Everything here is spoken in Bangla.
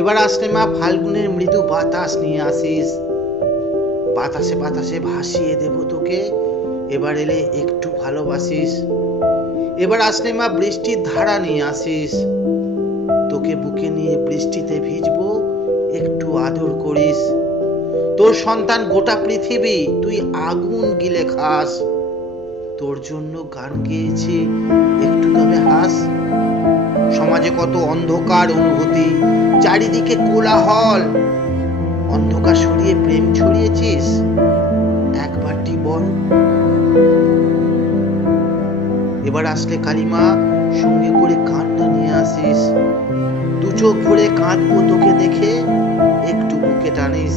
এবার আসলে মা ফাল্গুনের মৃদু বাতাস নিয়ে আসিস, বাতাসে বাতাসে ভাসিয়ে দেব তোকে, এবার এলে একটু ভালোবাসিস। এবার আসলে মা বৃষ্টির ধারা নিয়ে আসিস, তোকে বুকে নিয়ে বৃষ্টিতে ভিজবো, একটু আদর করিস। তোর সন্তান গোটা পৃথিবী, তুই আগুন গিলে খাস। তোর জন্য গান গেয়েছি, একটু তবে হাস। সমাজে কত অন্ধকার অনুভূতি, চারিদিকে কোলাহল, অন্ধকার সরিয়ে প্রেম ছড়িয়েছিস, একবারটি বল। এবার আসলে কালিমা সঙ্গে করে কান্না নিয়ে আসিস, দু চোখ ভরে কাঁদবো তোকে দেখে, একটু বুকে টানিস।